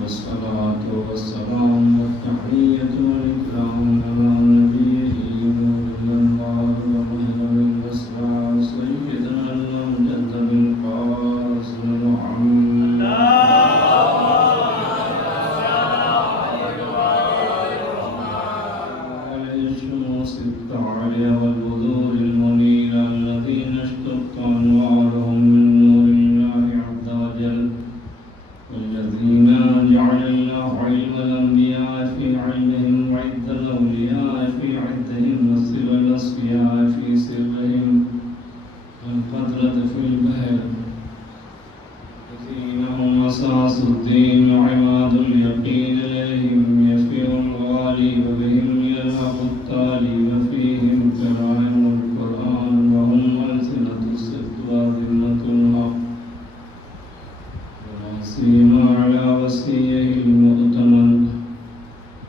والصلاة والسلام والتحية والإكرام على نبيه نور الأنوار ومهرب الأسرار سيدنا المجدد القاسم محمد عليه الشموس التعالية والبذور المنيرة الذين اشتقت أنوارهم من نور الله عز وجل والذين جعل الله علم الأنبياء في علمهم وعد الأولياء في عدهم وسر الأصفياء في سرهم والقدرة في البحر الذين هم أساس الدين وعماد اليقين إليهم يفيء الغالي وبهم يلهب التالي وفيهم كلام القرآن وهم ألسنة الصدق وأذمة الحق سيما على وصيه المؤتمن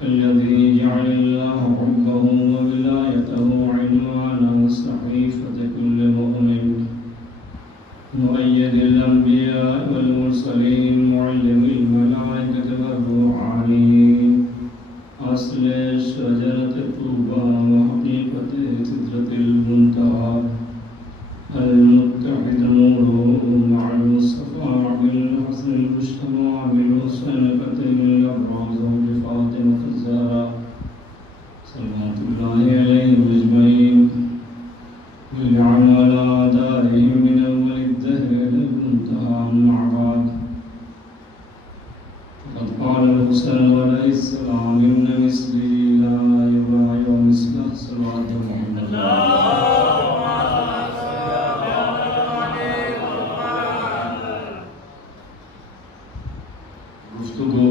الذي جعل الله حبه وولايته عنوانا صحيفة كل مؤمن مؤيد الأنبياء والمرسلين معلم الملائكة والروحانيين أصل شجرة طوبى وحقيقة سدرة المنتهى المتحد نوره مع المصطفى بالحسن المجتمع بالحسن فتن الأبراز بفاطمة الزهراء صلوات الله عليهم أجمعين ويجعل على آثارهم من أول الدهر إلى المنتهى مع بعض. فقد قال الحسن عليه السلام إن مثلي لا يرى ومثله صلوات محمد گفتگو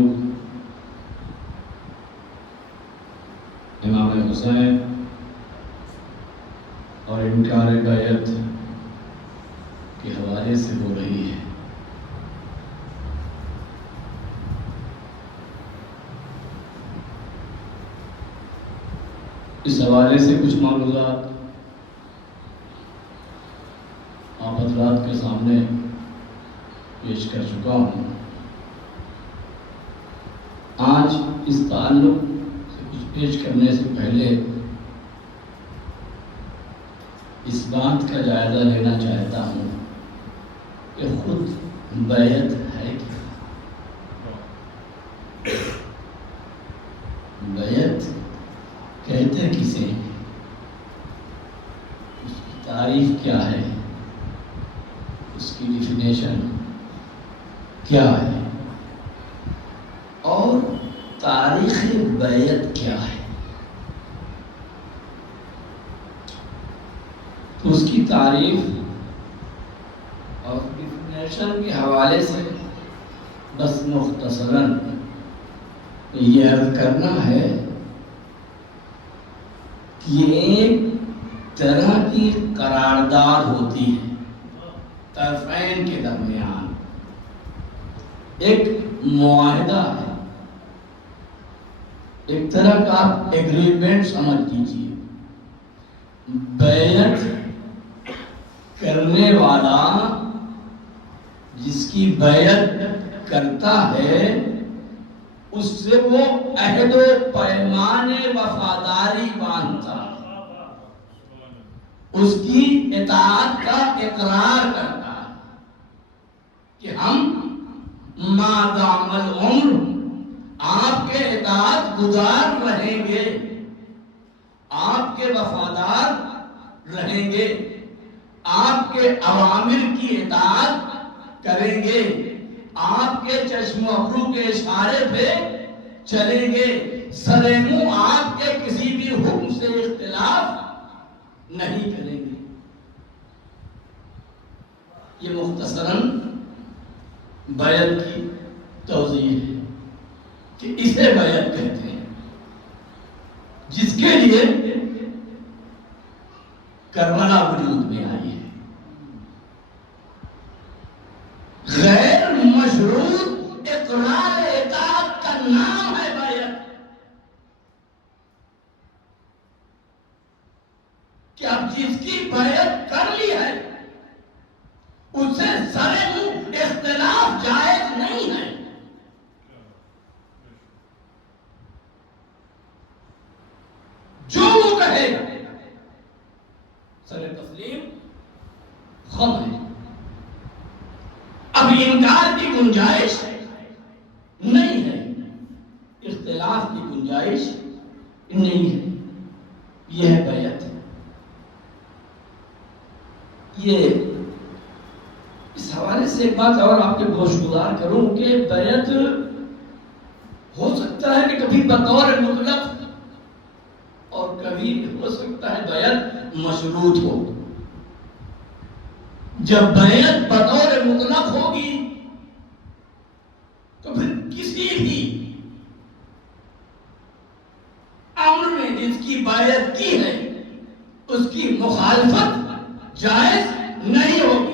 امام حسین اور انکار بیعت کے حوالے سے ہو رہی ہے. اس حوالے سے کچھ معلومات آپ حضرات کے سامنے پیش کر چکا ہوں. آج اس تعلق سے کچھ پیش کرنے سے پہلے اس بات کا جائزہ لینا چاہتا ہوں کہ خود بیعت ہے کیا؟ بیعت کہتے کسے ہیں؟ اس کی تعریف کیا ہے؟ اس کی ڈیفینیشن کیا ہے؟ اور تاریخ بیعت کیا ہے؟ تو اس کی تعریف اور ڈیفینیشن کے حوالے سے بس مختصراً یہ عرض کرنا ہے کہ یہ ایک طرح کی قرارداد ہوتی ہے طرفین کے درمیان، ایک معاہدہ ہے، ایک طرح کا ایگریمنٹ سمجھ لیجیے. بیعت کرنے والا جس کی بیعت کرتا ہے اس سے وہ عہد و پیمان وفاداری باندھتا ہے، اس کی اطاعت کا اقرار کرتا ہے کہ ہم مادام العمر آپ کے اطاعت گزار رہیں گے، آپ کے وفادار رہیں گے، آپ کے اوامر کی اطاعت کریں گے، آپ کے چشم و ابرو کے اشارے پہ چلیں گے، سر منہ آپ کے کسی بھی حکم سے اختلاف نہیں کریں گے. یہ مختصراً بیعت کی توضیح ہے کہ اسے بیعت کہتے ہیں، جس کے لیے کربلا وجود میں آئی ہے. غیر مشروط اقرار اطاعت کا نام ہے بیعت. کہ اب جس کی بیعت کر لی ہے اس سے سر منہ اختلاف جائز نہیں ہے. رہے سر تسلیم خم ہے. اب انکار کی گنجائش نہیں ہے، اختلاف کی گنجائش نہیں ہے. یہ ہے بیعت. یہ اس حوالے سے ایک بات اور آپ کے گوشگزار کروں کہ بیعت ہو سکتا ہے کہ کبھی بطور مطلق اور کبھی ہو سکتا ہے بیعت مشروط ہو. جب بیعت بطور مطلق ہوگی تو پھر کسی بھی امر میں جس کی بیعت کی ہے اس کی مخالفت جائز نہیں ہوگی.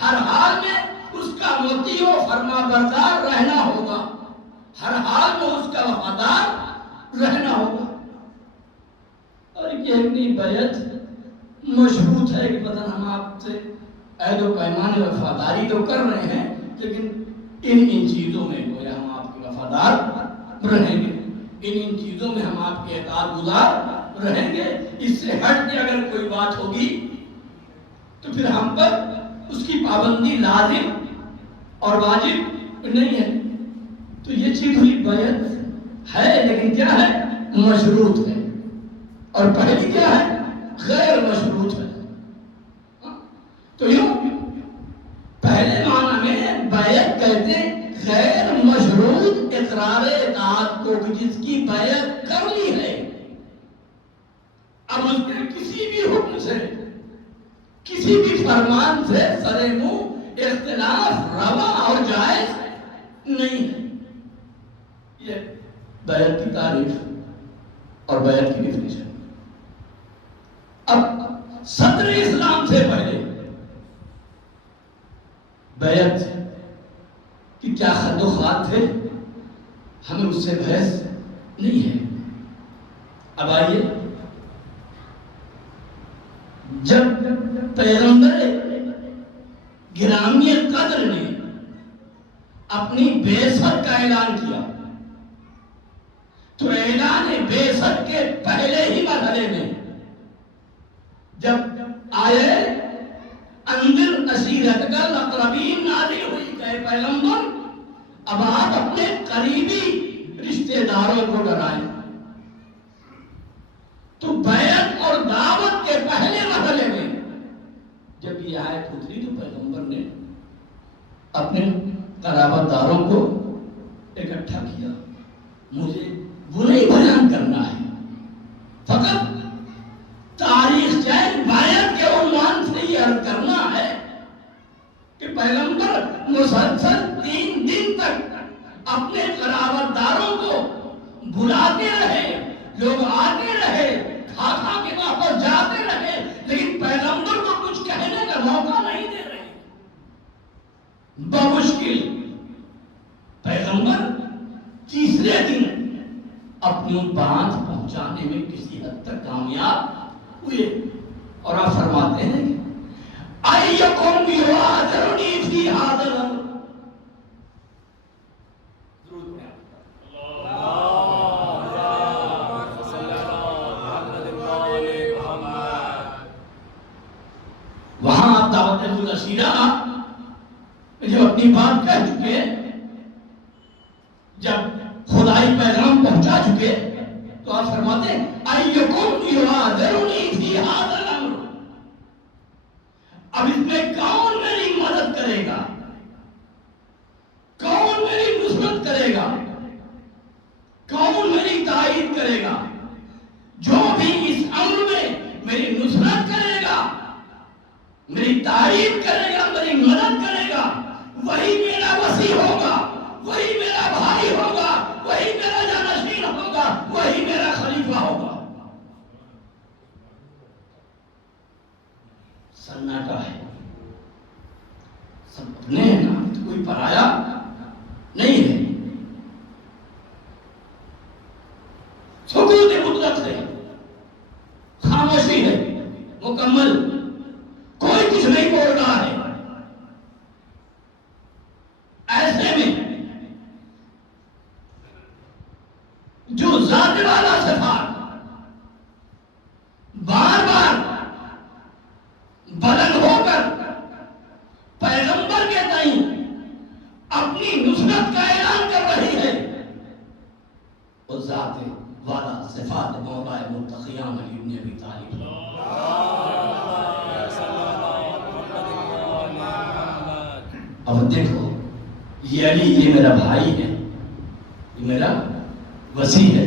ہر حال میں اس کا مطیع و فرما بردار رہنا ہوگا، ہر حال میں اس کا وفادار رہنا ہوگا. اور یہ اپنی بیعت مشروط ہے کہ مثلا ہم آپ سے عہد و پیمان وفاداری تو کر رہے ہیں لیکن ان چیزوں میں گویا ہم آپ کے وفادار رہیں گے، ان چیزوں میں ہم آپ کے اطاعت گزار رہیں گے. اس سے ہٹ کے اگر کوئی بات ہوگی تو پھر ہم پر اس کی پابندی لازم اور واجب نہیں ہے. تو یہ چیز ہوئی بیعت ہے لیکن کیا ہے؟ مشروط ہے. اور پہلی کیا ہے؟ غیر مشروط ہے. تو یوں پہلے معنی میں بیعت کہتے ہیں غیر مشروط اقرار اطاعت کو کہ جس کی بیعت کرنی ہے. اب اس کے کسی بھی حکم سے کسی بھی فرمان سے سرے منہ اختلاف روا اور جائز نہیں ہے. یہ بیعت کی تعریف اور بیعت کی ڈیفینیشن. اب صدر اسلام سے پہلے بیعت کی کیا خد و خات تھے ہمیں اس سے بحث نہیں ہے. اب آئیے جب پیغمبر گرامی قدر نے اپنی بعثت کا اعلان کیا تو اعلان بعثت کے پہلے ہی مرحلے میں جب آئے انذر عشیرتک الاقربین نازل ہوئی کہ پیغمبر اب آپ اپنے قریبی رشتہ داروں کو ڈرائیں. تو بیعت اور دعوت کے پہلے مرحلے میں جب یہ آیت اتری تو پیغمبر نے اپنے قرابت داروں کو اکٹھا کیا. مجھے وہ نہیں بیان کرنا ہے، فقط تاریخ چین بیعت کے عنوان سے یہ عرض کرنا ہے کہ پیغمبر مسلسل 3 دن تک اپنے قرابت داروں کو بلاتے رہے، لوگ آتے رہے، کھا کھا کے واپس جاتے رہے، لیکن پیغمبر کو کچھ کہنے کا موقع نہیں دے رہے. بمشکل پیغمبر تیسرے دن اپنی بات پہنچانے میں کسی حد تک کامیاب ہوئے. اور آپ فرماتے ہیں ایکم یعاذرنی فی ھذا الامر. وہاں آپ دعوت العشیرہ جب اپنی بات کہہ چکے، جب خدائی پیغام پہنچا چکے تو آپ فرماتے ہیں ایکم یعاذرنی فی ھذا الامر. اب اس میں کون میری مدد کرے گا، کون میری نصرت کرے گا، کون میری تائید کرے گا؟ جو بھی اس امر میں میری نصرت کرے گا، میری تعریف کرے گا، میری مدد کرے گا، وہی میرا وسیع ہوگا، وہی میرا بھائی ہوگا، وہی میرا جانشین ہوگا، وہی میرا خلیفہ ہوگا. سناٹا ہے، سب اپنے ہیں نا، تو کوئی پرایا نہیں ہے. سکوت مطلق ہے، خاموشی ہے مکمل، کوئی کچھ نہیں بول رہا ہے. ایسے میں جو ذات والا صفات ذات والا صفات مولا متقیان علی بن ابی طالب. اب دیکھو یہ علی یہ میرا بھائی ہے، یہ میرا وسیع ہے،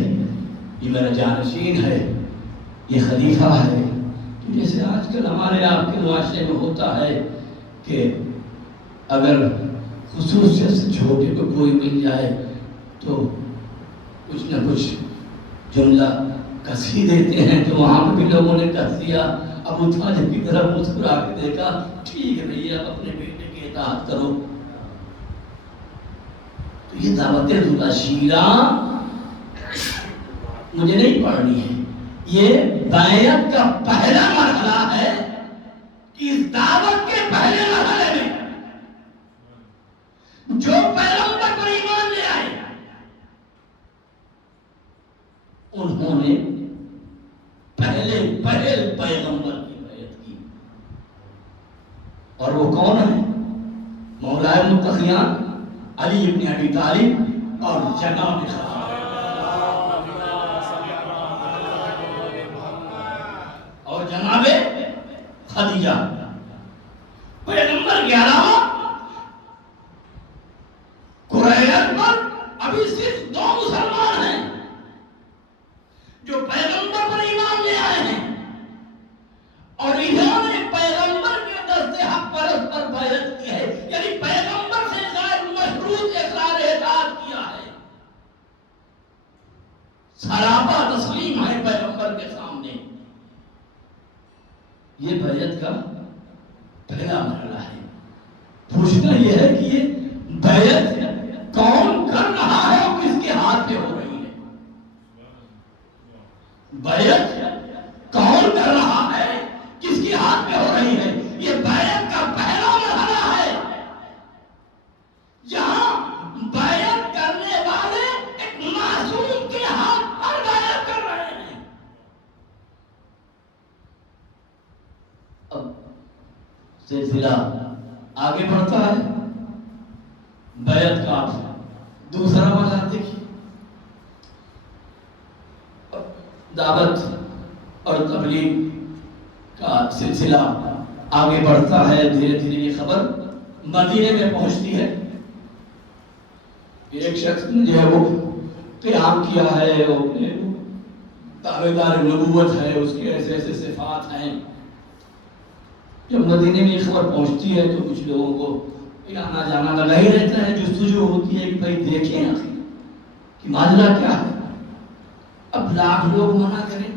یہ میرا جانشین ہے، یہ خلیفہ ہے. جیسے آج کل ہمارے آپ کے معاشرے میں ہوتا ہے کہ اگر خصوصیت سے چھوٹے کو کوئی مل جائے تو کچھ نہ کچھ جملہ کس ہی دیتے ہیں. تو وہاں پہ بھی لوگوں نے کس دیا. ابو طالب کی طرف مسکرا کے دیکھا، ٹھیک ہے بھیا آپ اپنے بیٹے کی اطاعت کرو. تو یہ دعوت دولہ شیرہ مجھے نہیں پڑھنی ہے، یہ بیعت کا پہلا مرحلہ ہے. اس دعوت کے پہلے مرحلے میں جو پیغمبر پر ایمان لے آئے انہوں نے پہلے پیغمبر کی بیعت کی. اور وہ کون ہے؟ مولا متقیان علی بن ابی طالب اور جناب خدیجہ. پیغمبر کے علاوہ قریش پر ابھی صرف 2 مسلمان ہیں جو پیغمبر پر ایمان لے آئے ہیں، اور انہوں نے پیغمبر کے دست حق پرست پر بیعت کی ہے، یعنی پیغمبر سے غیر مشروط اقرار اطاعت کیا ہے. سراپا تسلیم ہے پیغمبر کے سامنے. یہ بیعت کا پہلا مرحلہ ہے. پوچھنا یہ ہے کہ یہ بیعت کون کر رہا ہے اور کس کے ہاتھ پہ ہو رہی ہے؟ بیعت کون کر رہا ہے، کس کے ہاتھ پہ ہو رہی ہے؟ یہ بیعت کا پہلا مرحلہ ہے، جہاں بیعت کرنے والے ایک معصوم کے ہاتھ پر بیعت کر رہے ہیں. اب سلسلہ آگے بڑھتا ہے. بیعت کا دوسرا مرحلہ دیکھیے، دعوت اور تبلیغ کا سلسلہ آگے بڑھتا ہے. دھیرے دھیرے یہ خبر مدینے میں پہنچتی ہے. ایک شخص نے جو ہے وہ قیام کیا ہے، وہ دعوے دار نبوت ہے، اس کے ایسے ایسے صفات ہیں. جب مدینے میں یہ خبر پہنچتی ہے تو کچھ لوگوں کو آنا جانا لگا ہی رہتا ہے، جستجو ہوتی ہے کہ بھائی دیکھیں آخر کہ ماجرا کیا ہے. اب لاکھ لوگ منع کریں،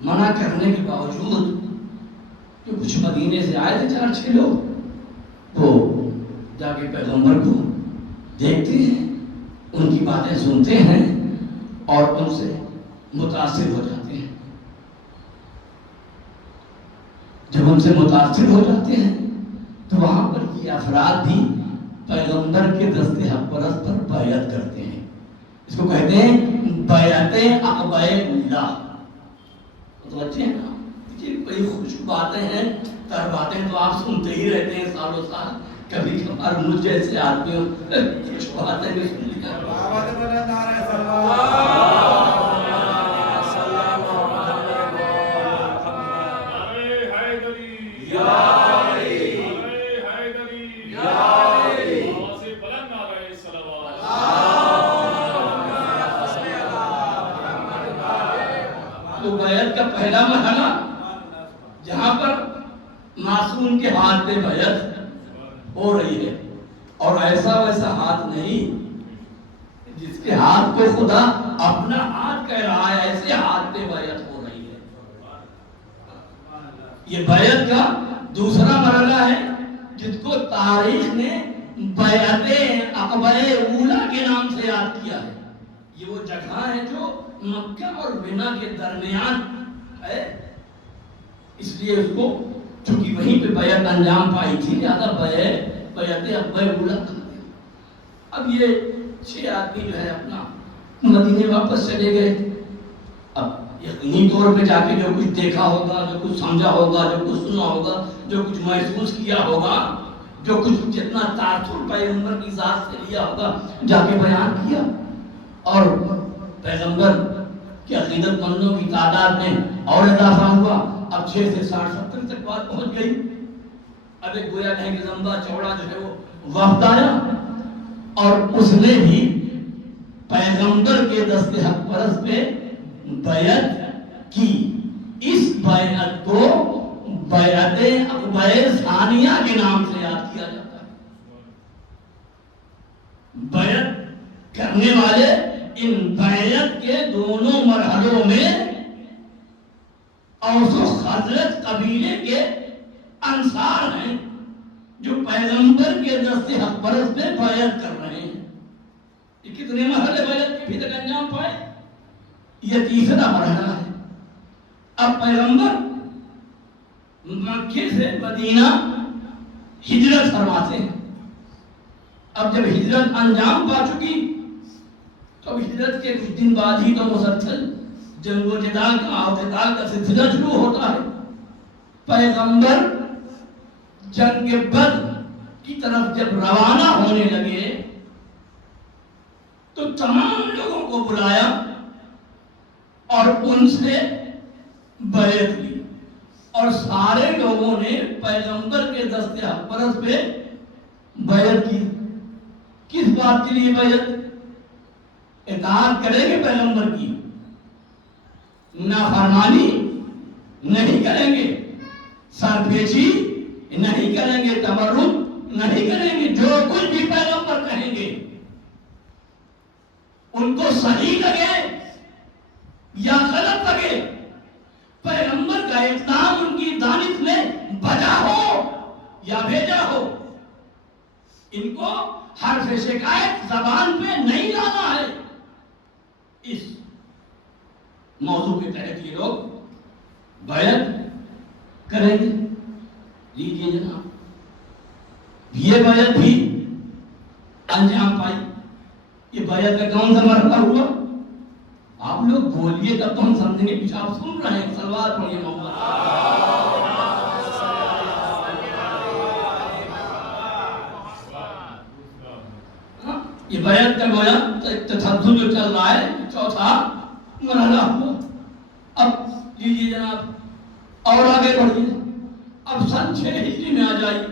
منع کرنے کے باوجود جو کچھ مدینے سے آئے تھے 4-6 لوگ، وہ جا کے پیغمبر کو دیکھتے ہیں، ان کی باتیں سنتے ہیں اور ان سے متاثر ہو جاتے ہیں. جب ان سے متاثر ہو جاتے ہیں تو وہاں پر یہ افراد بھی پیغمبر کے دست حق پرست پر بیعت کرتے ہیں. اس کو کہتے ہیں بیعت عقبہ اولیٰ. متوجہ ہیں نا؟ دیکھیے بڑی خوش باتیں ہیں، تر باتیں تو آپ سنتے ہی رہتے ہیں سالوں سال. کبھی کبھار مجھ جیسے آدمیوں خوش باتیں بھی سن لیا. تو بیعت کا پہلا مرحلہ جہاں پر معصوم کے ہاتھ پہ بیعت ہو رہی ہے، اور ایسا ویسا ہاتھ نہیں جس کے ہاتھ کو خدا اپنا ہاتھ کہہ رہا ہے، ایسے ہاتھ پہ بیعت ہو رہی ہے. یہ بیعت کا دوسرا مرحلہ ہے جس کو تاریخ نے بیعت عقبہ اولیٰ کے نام سے یاد کیا ہے. یہ وہ جگہ ہے جو مکہ اور منا کے درمیان ہے، اس لیے اس کو چونکہ وہیں پہ بیعت انجام پائی تھی لہذا بیعت عقبہ اولیٰ. اب یہ 6 آدمی جو ہے اپنا مدینے واپس چلے گئے. اب یقینی طور پہ جا کے جو کچھ دیکھا ہوگا، جو کچھ سمجھا ہوگا، جو کچھ سنا ہوگا، جو کچھ محسوس کیا ہوگا، جو کچھ جتنا تاثر پیغمبر کی ذات سے لیا ہوگا جا کے بیان کیا. اور پیغمبر کی عقیدت مندوں کی تعداد میں اور اضافہ ہوا. اب 6 سے 60-70 تک بات پہنچ گئی. اب ایک گویا کہیں کہ لمبا چوڑا جو ہے وہ وفد آیا اور اس نے بھی پیغمبر کے دست حق پرست پہ بیعت کی. اس بیعت کو بیعت عقبہ ثانیہ کے نام سے یاد کیا جاتا ہے. بیعت کرنے والے ان بیعت کے دونوں مرحلوں میں اوس و خزرج قبیلے کے انصار ہیں جو پیغمبر کے دست حق پرست پہ بیعت کر رہے ہیں. یہ کتنے مرحلے بیعت کے بھی تک انجام پائے؟ یہ تیسرا مرحلہ ہے. اب پیغمبر مکے سے مدینہ ہجرت فرماتے ہیں. اب جب ہجرت انجام پا چکی تو ہجرت کے کچھ دن بعد ہی تو مسلسل جنگ و جدال کا سلسلہ شروع ہوتا ہے. پیغمبر جنگ بدر کی طرف جب روانہ ہونے لگے تو تمام لوگوں کو بلایا اور ان سے بیعت لی اور سارے لوگوں نے پیغمبر کے دست حق پرست پہ بیعت کی. کس بات کے لیے بیعت؟ اطاعت کریں گے پیغمبر کی, نافرمانی نہیں کریں گے, سرپیچی نہیں کریں گے, تمرد نہیں کریں گے. جو کچھ بھی پیغمبر کہیں گے ان کو صحیح لگے یا غلط لگے, پیغمبر کا اقدام ان کی دانش میں بجا ہو یا بھیجا ہو, ان کو حرف شکایت زبان پہ نہیں لانا ہے. اس موضوع کے تحت یہ لوگ بیعت کریں گے. لیجیے جناب, یہ بیعت بھی انجام پائی. یہ بیعت کا کون سا مرحلہ ہوا؟ آپ لوگ بولیے تب تو ہم سمجھیں گے. پیچھے آپ سن رہے ہیں, صلوات پڑھیے محمد. یہ بیعت کا گویا تشدد جو چل رہا ہے, چوتھا مرحلہ ہوا. اب لیجیے جناب اور آگے بڑھیے. اب سن 6 ہجری میں آ جائیے.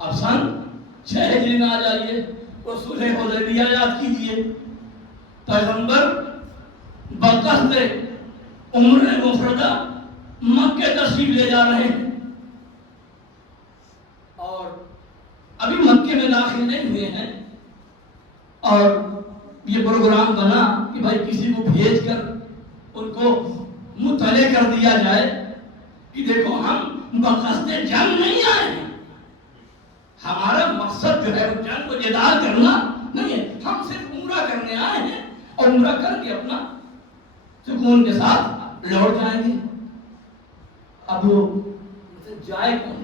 اب سن 6 ہجری میں آ جائیے. وہ صلح حدیبیہ یاد کیجیے. پیغمبر بقصد عمر مفردہ مکے تشریف لے جا رہے ہیں اور ابھی مکے میں داخل نہیں ہوئے ہیں اور یہ پروگرام بنا کہ بھائی کسی کو بھیج کر ان کو مطلع کر دیا جائے کہ دیکھو ہم بقصد جنگ نہیں آئے ہیں, ہمارا مقصد جو ہے وہ جنگ و جدال کرنا نہیں ہے, ہم صرف عمرہ کرنے آئے ہیں اور عمرہ کر کے اپنا سکون کے ساتھ لوٹ جائیں گے. اب وہ جائے کون؟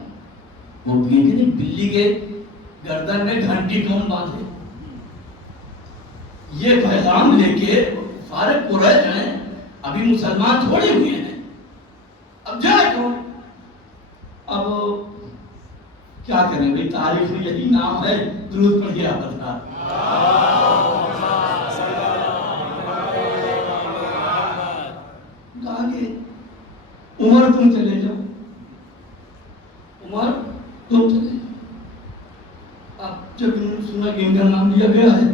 وہ بلی کے گردن میں گھنٹی کون باندھے؟ یہ پیغام لے کے سارے قریش ہیں, ابھی مسلمان تھوڑے ہوئے ہیں, اب جائے کون؟ اب کیا کریں بھائی, تاریخ میں یہی نام ہے, درود پڑھیے آپ حضرات. عمر تم چلے جاؤ, عمر تم چلے جاؤ. اب جب انہوں نے سنا کہ ان کا نام لیا گیا ہے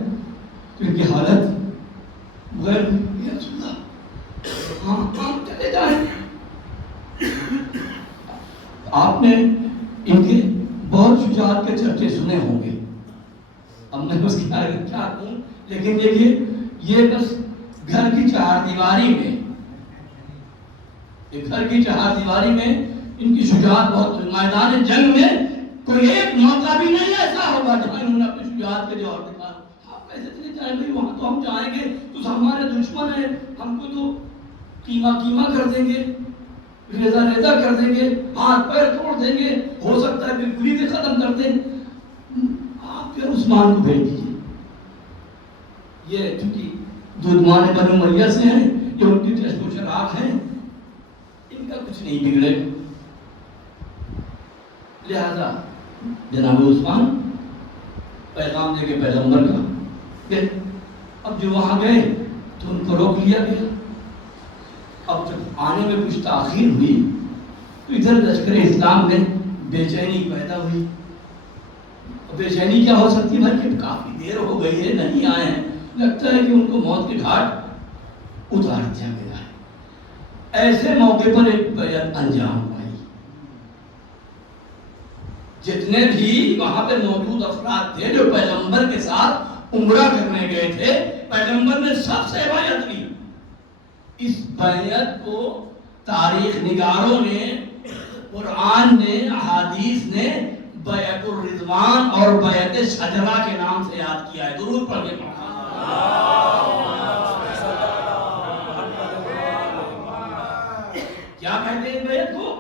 تو ان کی حالت غیر سنا, ہاں ہم چلے جائیں. آپ نے ان کے بہت شجاعت کے چرچے سنے ہوں گے, اب میں اس کی کیا کہوں, لیکن دیکھیے یہ بس گھر کی چہار دیواری میں, گھر کی چہار دیواری میں ان کی شجاعت بہت, میدان جنگ میں کوئی ایک موقع بھی نہیں ایسا ہوگا جہاں انہوں نے اپنی شجاعت کے جوہر دکھایا. آپ کیسے چلے جائیں بھائی, وہاں تو ہم جائیں گے تو ہمارے دشمن ہیں, ہم کو تو کیما کر دیں گے, ریزہ کر دیں گے, ہاتھ پیر توڑ دیں گے, ہو سکتا ہے بالکل ہی ختم کر دیں. آپ پھر عثمان کو بھیج دیجیے. یہ چونکہ دودمان بنو امیہ سے ہیں, یہ ان کی جشن و شراکت ہیں, ان کا کچھ نہیں بگڑے. لہذا جناب عثمان پیغام دے کے پیغمبر کا اب جو وہاں گئے تو ان کو روک لیا گیا. اب جب آنے میں کچھ تاخیر ہوئی تو ادھر لشکر اسلام میں بے چینی پیدا ہوئی. بے چینی کیا ہو سکتی ہے کہ کافی دیر ہو گئی ہے, نہیں آئے ہیں, لگتا ہے کہ ان کو موت کے گھاٹ اتار دیا گیا ہے. ایسے موقع پر ایک بیعت انجام پائی. جتنے بھی وہاں پہ موجود افراد تھے جو پیغمبر کے ساتھ عمرہ کرنے گئے تھے, پیغمبر نے سب سے بیعت لی. اس بیعت کو تاریخ نگاروں نے, قرآن نے, احادیث نے بیعت الرضوان اور بیعت شجرہ کے نام سے یاد کیا ہے. درود پڑھ کے کیا کہتے ہیں بیعت کو؟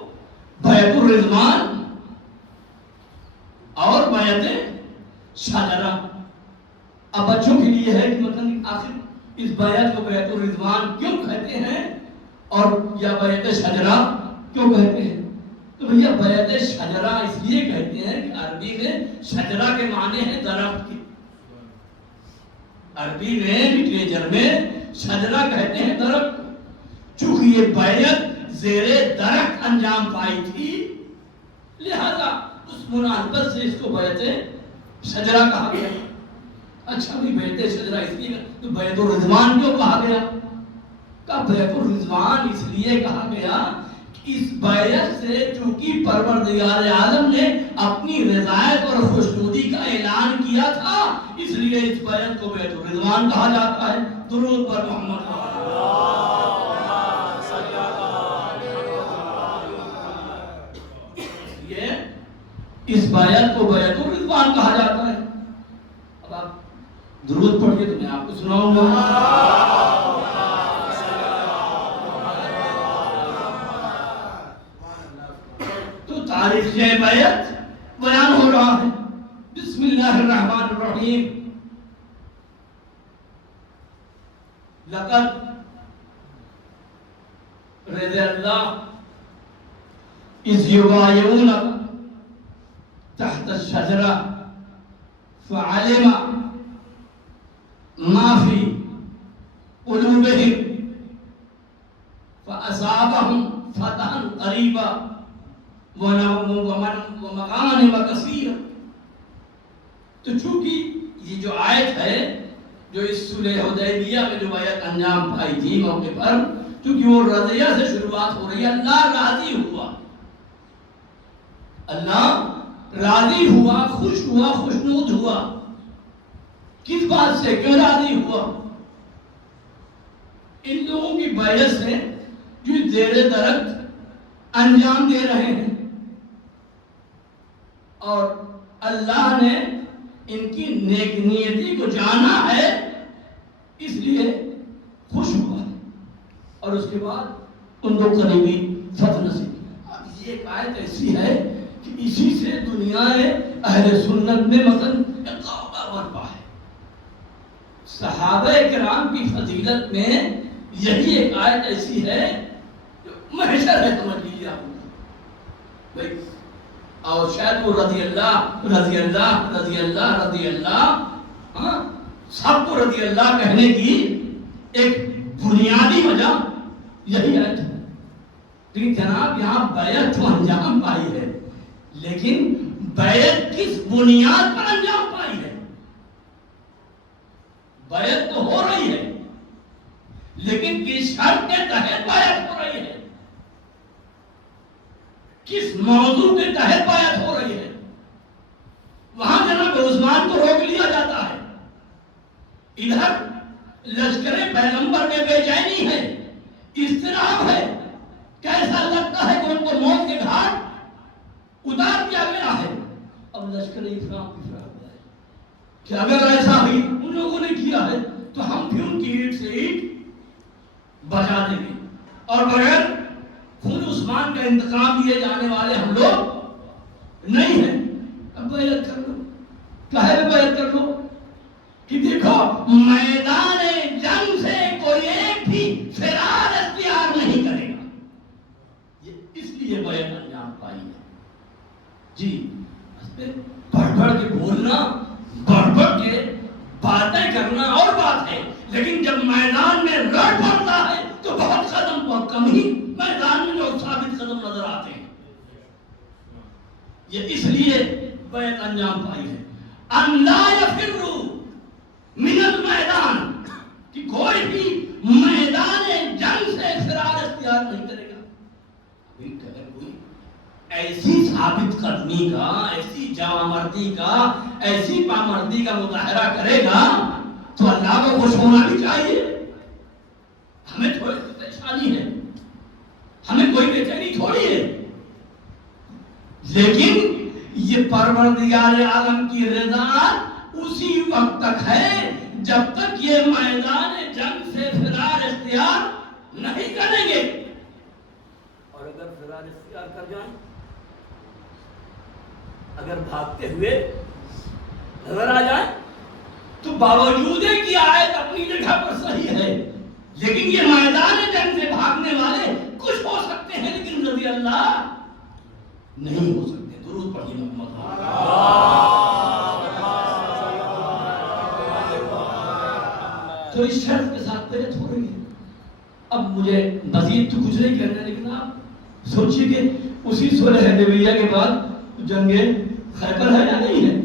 بیعت الرضوان اور بیعت شجرہ. اب بچوں کے لیے ہے کہ مطلب آخر اس بیعت کو بیعت الرضوان کیوں کہتے ہیں اور یا بیعت شجرہ کیوں کہتے ہیں؟ تو بھیا بیعت شجرہ اس لیے کہتے ہیں کہ عربی میں شجرہ کے معنی ہے درخت کی. عربی میں لٹریچر میں شجرہ کہتے ہیں درخت. چونکہ یہ بیعت زیر درخت انجام پائی تھی, لہذا اس مناسبت سے اس کو بیعت شجرہ کہا گیا. اچھا بھی بیعت شجرہ اس لیے تو بیعت الرضوان کیوں کہا گیا؟ کہ بیعت الرضوان اس لیے کہا گیا کہ اس بیعت سے چونکہ پروردگار عالم نے اپنی رضایت اور خوشنودی کا اعلان کیا تھا, اس لیے اس بیعت کو بیعت الرضوان کہا جاتا ہے. درود پر محمد. اس بیعت کو بیعت الرضوان کہا جاتا ہے. اب آپ درود پڑھیے تو میں آپ کو سناؤں گا. تو تاریخ بیعت بیان ہو رہا ہے. بسم اللہ الرحمن الرحیم. لقد رضی اللہ اذ یبایعونک تحت الشجرہ فعلم ما فی قلوبہم فأصابہم فتحا قریبا ومغانم کثیرا. تو چونکہ یہ جو آیت ہے جو اس صلح حدیبیہ میں جو بیعت انجام پائی تھی موقع پر, چونکہ وہ رضیہ سے شروعات ہو رہی ہے. اللہ راضی ہوا, اللہ راضی ہوا, خوش ہوا, خوشنود ہوا. کس بات سے, کیوں راضی ہوا؟ ان لوگوں کی بیعت سے جو زیر درخت انجام دے رہے ہیں, اور اللہ نے ان کی نیک نیتی کو جانا ہے, اس لیے خوش ہوا ہے اور اس کے بعد ان کو قریبی فتح نصیب کیا. اب یہ ایک آیت ایسی ہے کہ اسی سے دنیا اہل سنت میں مثلا برپا ہے. صحابہ کرام کی فضیلت میں یہی ایک آیت ایسی ہے جو محشر ہے, سمجھ لیجیے آپ بھائی. اور شاید وہ رضی اللہ رضی اللہ رضی اللہ رضی اللہ, ہاں سب کو رضی اللہ کہنے کی ایک بنیادی وجہ یہی ہے. لیکن جناب یہاں بیعت تو انجام پائی ہے, لیکن بیعت کس بنیاد پر انجام پائی ہے؟ بیعت تو ہو رہی ہے لیکن کس شرط کے تحت بیعت ہو رہی ہے, کس موضوع کے تحت بیعت ہو رہی ہے؟ وہاں جناب عثمان کو روک لیا جاتا ہے, ادھر لشکر پیغمبر میں بے چینی ہے, اضطراب ہے. کیسا لگتا ہے کہ ان کو موت کے گھاٹ اتار دیا گیا ہے. اب لشکر اسلام کی فرق ہے کہ اگر ایسا بھی ان لوگوں نے کیا ہے تو ہم بھی ان کی اینٹ سے اینٹ بجا دیں گے, اور بغیر خود عثمان کا انتقام لیے جانے والے ہم لوگ نہیں ہیں. اب بیعت کر لو, کہے بیعت کر لو کہ دیکھو میدان جنگ سے کوئی ایک بھی فرار اختیار نہیں کرے گا. یہ اس لیے بیعت انجام پائی ہے. جی بڑھ بڑھ کے بولنا, بڑھ بڑھ کے باتیں کرنا, اور بات ہے، لیکن جب میدان میں لڑ پڑتا ہے تو بہت قدم بہت کم ہی میدان میں لوگ ثابت قدم نظر آتے ہیں۔ یہ اس لیے بیعت انجام پائی ہے، ان لا یفروا من المیدان، کہ کوئی بھی میدان جنگ سے فرار اختیار نہیں کرے گا۔ اگر کوئی ایسی ثابت قدمی کا، ایسی جواں مردی کا، ایسی پامردی کا مظاہرہ کرے گا تو اللہ کو خوش ہونا بھی چاہیے۔ ہمیں تھوڑی پریشانی ہے، ہمیں کوئی بے چینی تھوڑی ہے، لیکن یہ پروردگار عالم کی رضا اسی وقت تک ہے جب تک یہ میدان جنگ سے فرار اختیار نہیں کریں گے۔ اور اگر فرار اختیار کر جائیں، اگر بھاگتے ہوئے نظر آ جائیں تو باوجود ہے کہ آیت اپنی جگہ پر صحیح ہے، لیکن یہ میدان جنگ سے بھاگنے والے کچھ ہو سکتے ہیں لیکن رضی اللہ نہیں ہو سکتے۔ درود پڑھیے محمد۔ تو اس شرط کے ساتھ بیعت ہو رہی ہے۔ اب مجھے مزید تو کچھ نہیں کہنا، لیکن آپ سوچیے کہ اسی صلح حدیبیہ کے بعد جنگ خیبر ہے یا نہیں ہے؟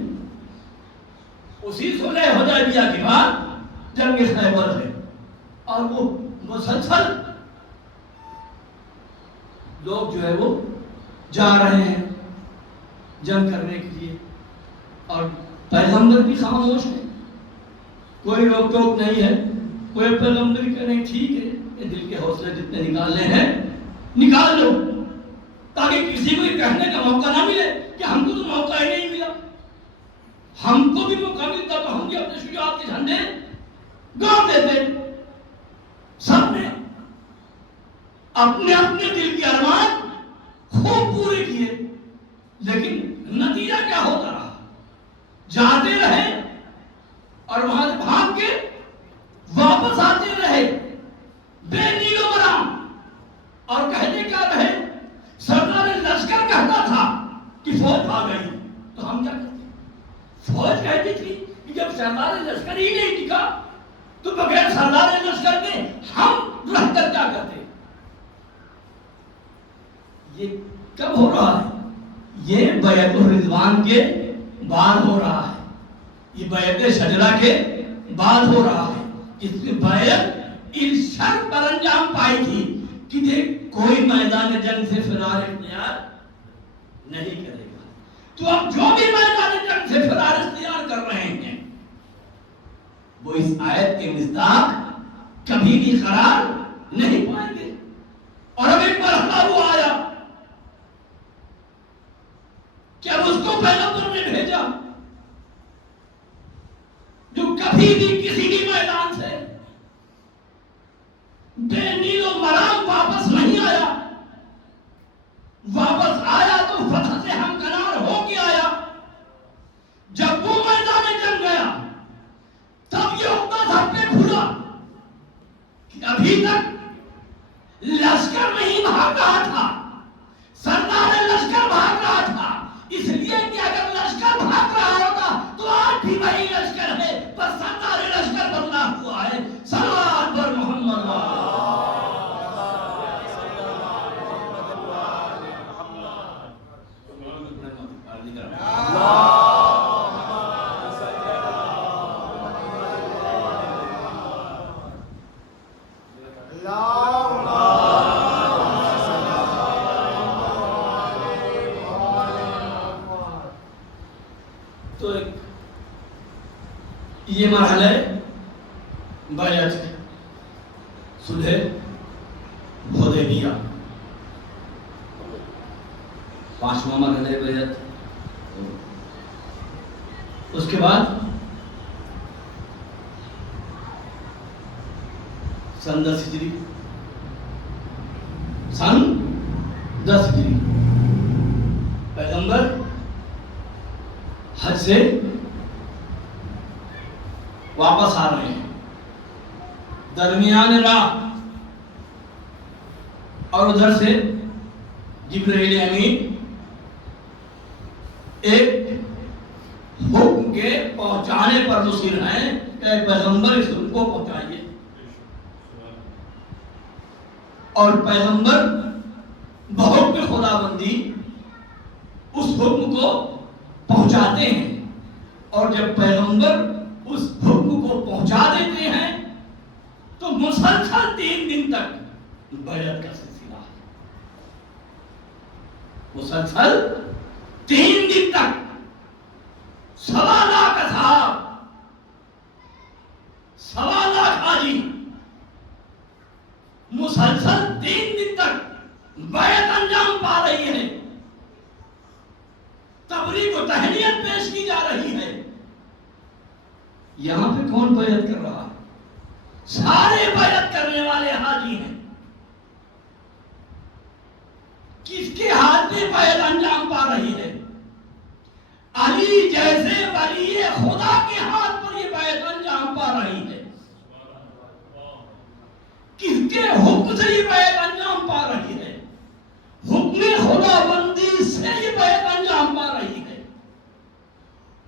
اسی صلح حدیبیہ کے بعد جنگ خیبر ہے، اور وہ مسلسل لوگ جو ہے وہ جا رہے ہیں جنگ کرنے کے لیے، اور پیغمبر بھی خاموش ہے، کوئی روک ٹوک نہیں ہے۔ کوئی پیغمبر کہہ رہے ہیں ٹھیک ہے، یہ دل کے حوصلے جتنے نکالنے ہیں نکال لو، تاکہ کسی کو یہ کہنے کا موقع نہ ملے کہ ہم کو تو موقع ہی نہیں ملا۔ ہم کو بھی موقع ملتا تو ہم بھی اپنے شجاعت کے جھنڈے گاڑ دیتے۔ سب نے اپنے اپنے دل کے ارمان خوب پورے کیے، لیکن نتیجہ کیا ہوتا رہا؟ جاتے رہے اور وہاں سے بھاگ کے واپس آتے رہے بے نیل و مرام، اور کہتے کیا رہے؟ سردار لشکر کہتا تھا کہ فوج بھاگ گئی، تو ہم کیا کرتے؟ فوج کہتی تھی کہ جب سردار لشکر ہی نہیں ٹکا تو بغیر سردار لشکر کے ہم رہ کر کیا کرتے؟ یہ کب ہو رہا ہے؟ یہ بیعت الرضوان کے بعد ہو رہا ہے، یہ بیعت شجرہ کے بعد ہو رہا ہے۔ اس میں بیعت اس شرط پر انجام پائی تھی کہ دیکھ کوئی میدان جنگ سے فرار اختیار نہیں کرے گا۔ تو اب جو بھی میدان جنگ سے فرار اختیار کر رہے ہیں وہ اس آیت کے مصداق کبھی بھی قرار نہیں پائیں گے۔ اور اب ایک مرحلہ وہ آیا کہ اب اس کو پیغمبر نے بھیجا جو کبھی بھی کسی بھی میدان سے بے نیل و مرام واپس نہیں آیا، واپس آیا تو فتح سے ہمکنار ہو کے آیا۔ جب وہ میدان جنگ گیا تب یہ عقدہ سب پہ کھلا کہ ابھی تک لشکر نہیں بھاگ رہا تھا، سردار لشکر بھاگ رہا تھا، اس لیے کہ اگر لشکر بھاگ رہا ہوتا تو آج بھی وہی لشکر ہے، بس سردار لشکر بدلا ہوا ہے۔ صلوات پر محمد تو یہ مرحلہ بیعت صلح حدیبیہ، پانچواں مرحلہ بیعت۔ اس کے بعد سن 10 ہجری، پیغمبر حج سے واپس آ رہے ہیں، درمیان راہ اور ادھر سے جبرائیل امین ایک حکم کے پہنچانے پر مصر ہیں کہ پیغمبر اس حکم کو پہنچائیے، اور پیغمبر بحکم خداوندی اس حکم کو پہنچاتے ہیں، اور جب پیغمبر اس حکم کو پہنچا دیتے ہیں تو مسلسل 3 دن تک بیعت کا سلسلہ ہے، مسلسل 3 دن تک 1.25 لاکھ اصحاب، 1.25 لاکھ حاجی مسلسل 3 دن تک بیعت انجام پا رہی ہے، تبریک و تہنیت پیش کی جا رہی ہے۔ یہاں پہ کون بیعت کر رہا ہے؟ سارے بیعت کرنے والے حاجی ہیں۔ کس کے ہاتھ میں بیعت انجام پا رہی ہے؟ علی جیسے ولی خدا کے ہاتھ پر یہ بیعت انجام پا رہی ہے۔ کس کے حکم سے یہ بیعت انجام پا رہی ہے؟ حکم خداوندی سے یہ بیعت انجام پا رہی ہے۔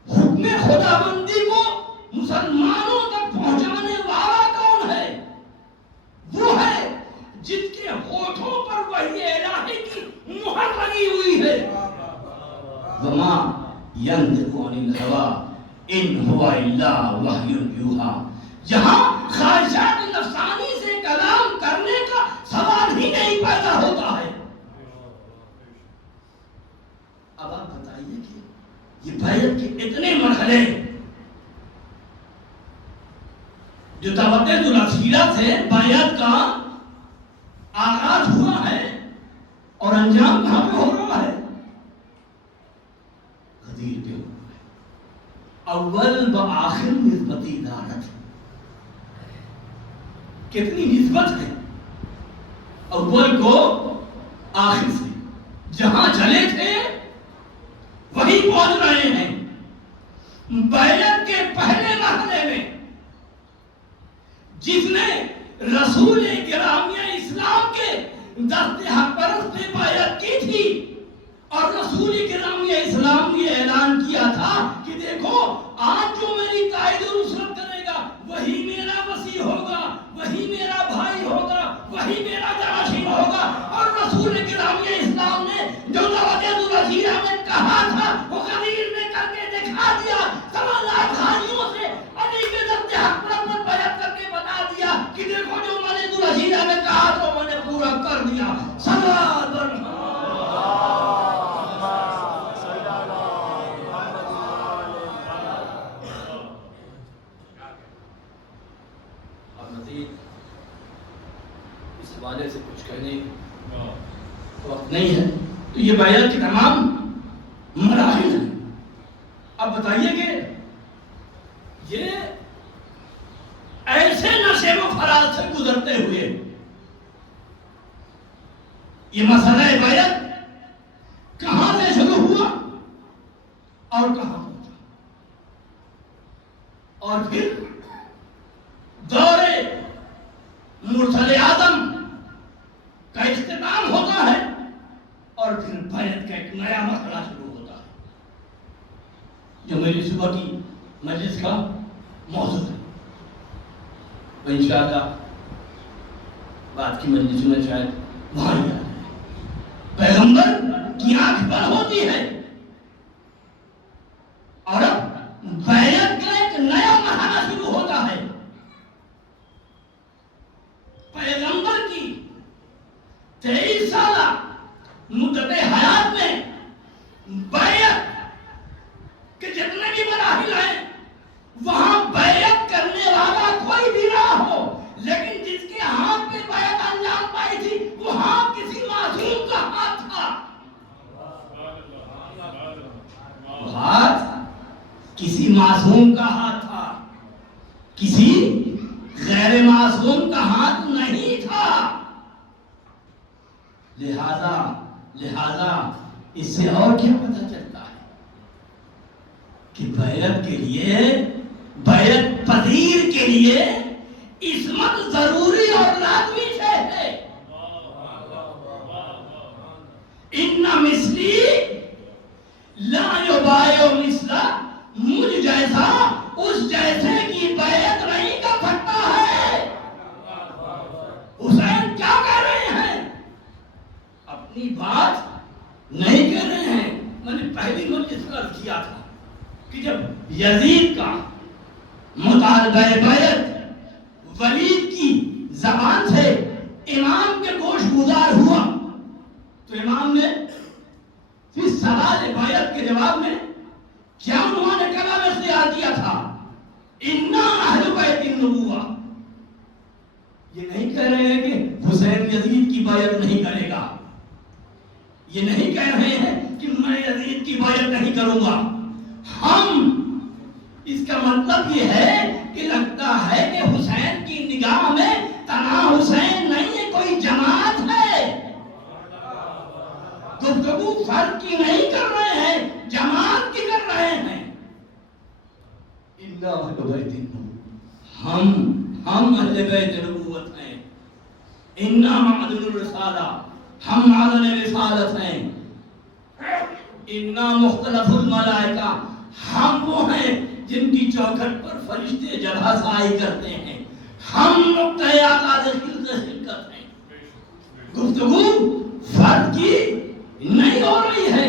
حکم خداوندی کو مسلمانوں تک پہنچانے والا کون ہے؟ وہ ہے جس کے ہونٹوں پر وحی الہی کی مہر لگی ہوئی ہے۔ وما ينطق عن الهوى ان هو الا وحی یوحی، جہاں خواہشات نفسانی سے کلام کرنے کا سوال ہی نہیں پیدا ہوتا ہے۔ اب آپ بتائیے کہ یہ بیعت کے اتنے مرحلے جو دعوت الاسیرہ سے بیعت کا آغاز ہوا ہے اور انجام کہاں پہ ہو رہا ہے؟ غدیر پہ ہو رہا ہے۔ اول و آخر نسبتی ادارت، کتنی نسبت ہے اول کو آخر سے، جہاں چلے تھے وہیں پہنچ رہے ہیں۔ بیعت کے پہلے مرحلے میں جس نے رسول گرامیہ اسلام کے دست حق پرست سے بیعت کی تھی، اور رسول گرامیہ اسلام نے اعلان کیا تھا کہ دیکھو آج جو میری تائید و نصرت کرے گا وہی میرا وسیع ہوگا، وہی میرا بھائی ہوگا، وہی میرا جانشین ہوگا۔ اور رسول گرامیہ اسلام نے جو دعوت الاسیرہ میں کہا تھا وہ غدیر نے کر کے دکھا دیا۔ 1.25 لاکھ حاجیوں سے علی کے دست حق پرست پر بیعت کر کے بتا دیا کہ دیکھو جو میں نے الاسیرہ میں کہا تو میں نے پورا کر دیا۔ صلوات اس حوالے سے کچھ کہنے وقت نہیں ہے، تو یہ بیعت کے تمام مراحل ہیں۔ اب بتائیے کہ یہ ایسے نشیب و فراز سے گزرتے ہوئے یہ مسئلہ بیعت کہاں سے شروع ہوا اور کہاں پہنچا، اور پھر دور مرسل اعظم کا اختتام ہوتا ہے، اور پھر بیعت کا ایک نیا مرحلہ شروع ہوتا ہے جو میری صبح کی مجلس کا موضوع ہے۔ انشاءاللہ بات کی مجلس میں شاید وہاں ہی آ جائے۔ پیغمبر کی آنکھ بند ہوتی ہے اور اب بیعت کا ایک نیا مرحلہ شروع ہوتا ہے۔ پیغمبر کی 23 سالہ مدت حیات میں بیعت کے جتنے بھی مراحل ہیں وہاں بیعت کرنے والا کوئی بھی نہ ہو، لیکن جس کے ہاتھ پہ بیعت انجام پائی تھی وہ ہاتھ کسی معصوم کا ہاتھ تھا۔ وہ ہاتھ کسی معصوم کا ہاتھ تھا، کسی غیر معصوم کا ہاتھ نہیں تھا۔ لہذا اس سے اور کیا پتہ چلتا ہے کہ بیعت کے لیے، بیعت پذیر کے لیے عصمت ضروری اور لازمی ہے۔ ان مثلی لا یبایع مثلا، مجھ جیسا اس جیسے کی بیعت نہیں کر سکتا ہے۔ حسین کیا کہہ رہے ہیں؟ اپنی بات نہیں کہہ رہے ہیں۔ میں نے پہلی مجلس میں عرض کیا تھا کہ جب یزید کا مطالبہ بیعت ولید کی زبان سے امام کے گوش گزار ہوا تو امام نے پھر سوال بیعت کے جواب میں کیا انہوں نے کلام اختیار کیا تھا؟ انا اہل بیت النبوہ۔ یہ نہیں کہہ رہے ہیں کہ حسین یزید کی بیعت نہیں کرے گا، یہ نہیں کہہ رہے ہیں کہ میں یزید کی بیعت نہیں کروں گا۔ ہم اس کا مطلب یہ ہے کہ لگتا ہے کہ حسین کی نگاہ میں تنہا حسین نہیں ہے، کوئی جماعت ہے۔ گفتگو فرد کی نہیں کر رہے ہیں، جماعت کی کر رہے ہیں۔ ہم اہل بیت نبوت ہیں، انا معدن الرسالہ، ہم معدن رسالت ہیں، انا مختلف الملائکہ، ہم وہ ہیں جن کی چوکھٹ پر فرشتے جبہ سائی کرتے ہیں، ہم نقطۂ آغاز خلقت ہیں۔ گفتگو فرد کی نہیں ہو رہی ہے،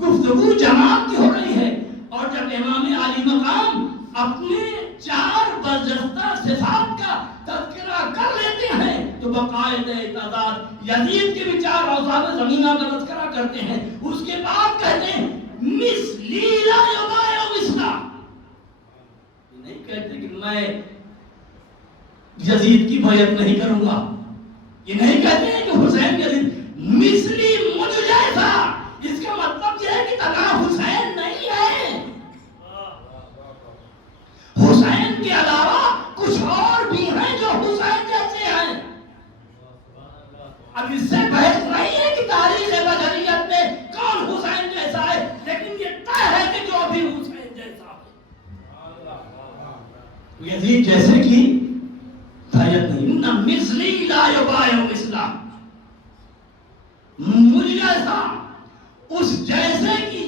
گفتگو جماعت کی ہو رہی ہے۔ اور جب امام علی مقام اپنے 4 برجستہ صفات کا تذکرہ کر لیتے ہیں تو باقاعدہ تعداد یزید کے بھی 4 اوصاف زمینہ کا تذکرہ کرتے ہیں، اس کے بعد کہتے ہیں مثلی لا یبایع مثلا۔ نہیں کہتے کہ میں یزید کی بیعت نہیں کروں گا، یہ نہیں کہتے ہیں کہ حسین یزید مثلی مجھ جیسا۔ اس کا مطلب یہ ہے کہ تنہا حسین نہیں ہے، حسین کے علاوہ کچھ اور بھی ہیں جو حسین جیسے ہیں۔ اب اس سے بحث نہیں ہے کہ تاریخ بشریت میں کون حسین جیسا ہے، لیکن یہ طے ہے کہ جو بھی حسین جیسا ہے، یزید جیسے کی بیعت نہیں۔ نہ مثلی لا یبایع مثلا، مجھ جیسا اس جیسے کی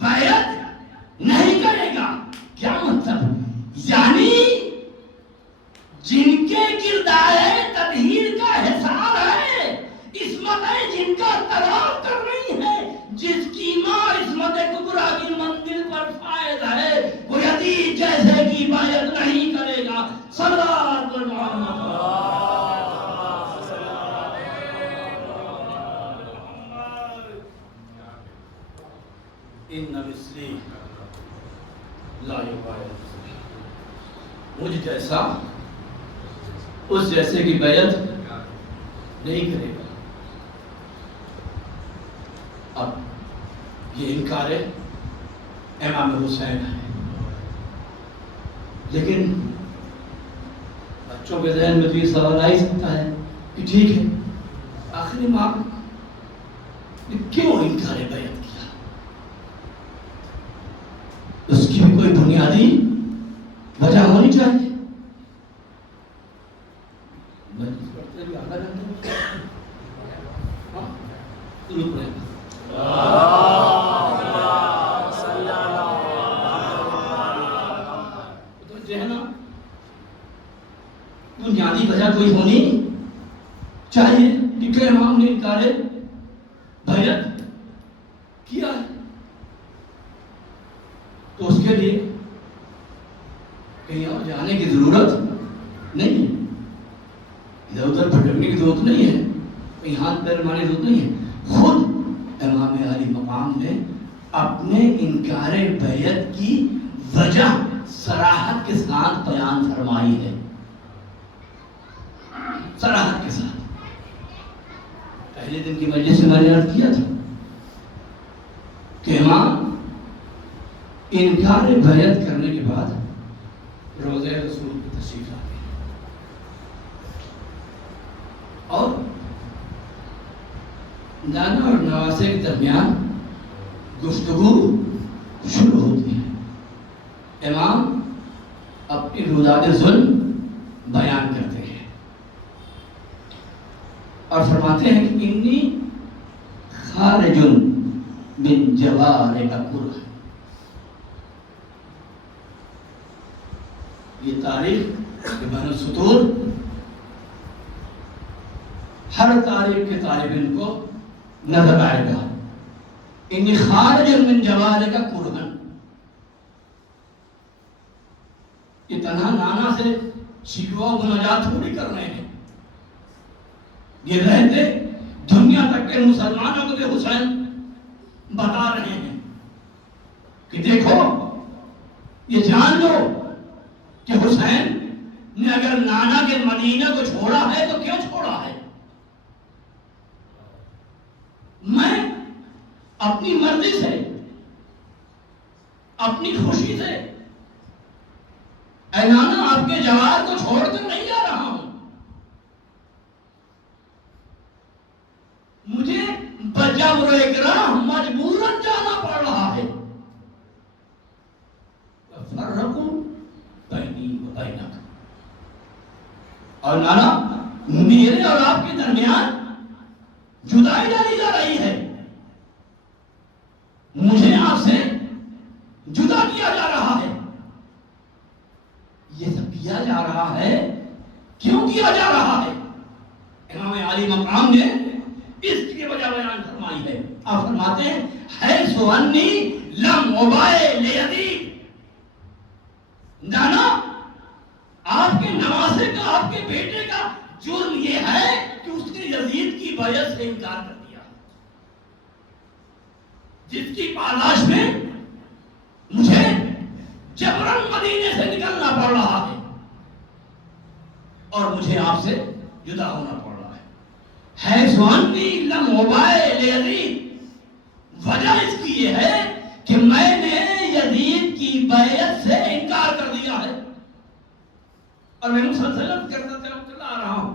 بیعت نہیں کرے گا۔ کیا مطلب؟ یعنی جن کے کردار تطہیر کا حساب ہے، عصمتیں جن کا تلاش کر رہی ہے، جس کی ماں عصمت کبریٰ کی منزل پر فائز ہے، وہ یزید جیسے کی بیعت نہیں کرے گا۔ صلوات محمد ان مثلی لا یبایع، مجھ جیسا اس جیسے کی بیعت نہیں کرے گا۔ اب یہ انکار امام حسین ہے، لیکن بچوں کے ذہن میں تو یہ سوال آ ہی سکتا ہے کہ ٹھیک ہے، آخر امام نے کیوں انکار بیعت کیا؟ اس کی بھی کوئی بنیادی وجہ ہونی چاہیے۔ بنیادی وجہ کوئی ہونی چاہیے کہ کیوں امام نے انکار بیعت کیا ہے، تو اس کے لیے کہیں اور جانے کی ضرورت نہیں ہے، ادھر ادھر بھٹکنے کی ضرورت نہیں ہے، کہیں ہاتھ پیر مارنے کی ضرورت نہیں ہے۔ خود امام علی مقام نے اپنے انکار بیعت کی وجہ صراحت کے ساتھ بیان فرمائی ہے، صراحت کے ساتھ۔ پہلے دن کی مجلس میں نے عرض کیا تھا کہ امام انکار بیعت کرنے کے بعد روضہ رسول کی تشریف لاتے ہیں اور نانا اور نواسے کے درمیان گفتگو شروع ہوتی ہے۔ امام اپنی روزاد ظلم بیان کرتے ہیں اور فرماتے ہیں کہ انی خارج من جوار اکر، یہ تاریخ کے بین السطور ہر تاریخ کے طالب علم کو نظر آئے گا. انی خارج من جوال کا قرآن. یہ تنہا نانا سے شکوہ و مناجات تھوڑی کر رہے ہیں. یہ رہتے دنیا تک کے مسلمانوں کو بھی حسین بتا رہے ہیں کہ دیکھو یہ جان لو کہ حسین نے اگر نانا کے مدینہ کو چھوڑا ہے تو کیوں چھوڑا ہے. میں اپنی مرضی سے اپنی خوشی سے اے نانا آپ کے جوار کو چھوڑ کر نہیں جا رہا ہوں. مجھے بجبر اکراہ مجبوراً جانا پڑ رہا ہے. فرقوا بینی و بینک. اور نانا میرے اور آپ کے درمیان جدائی ڈالی جا رہی ہے. مجھے آپ سے جدا کیا جا رہا ہے. یہ سب کیا جا رہا ہے کیوں کیا جا رہا ہے؟ امام علی مقام نے اس کی وجہ بیان فرمائی ہے. آپ فرماتے ہیں حیث انی لم ابائے لیزید. نانا آپ کے نواسے کا آپ کے بیٹے کا جرم یہ ہے کہ اس نے یزید کی بیعت سے انکار کر دیا جس کی پاداش میں مجھے جبراً مدینے سے نکلنا پڑ رہا ہے اور مجھے آپ سے جدا ہونا پڑ رہا ہے. حیث انی لم ابائے لیزید. وجہ اس کی یہ ہے کہ میں نے یزید کی بیعت سے انکار کر دیا ہے. اور میں مسلسل کرتا آ رہا ہوں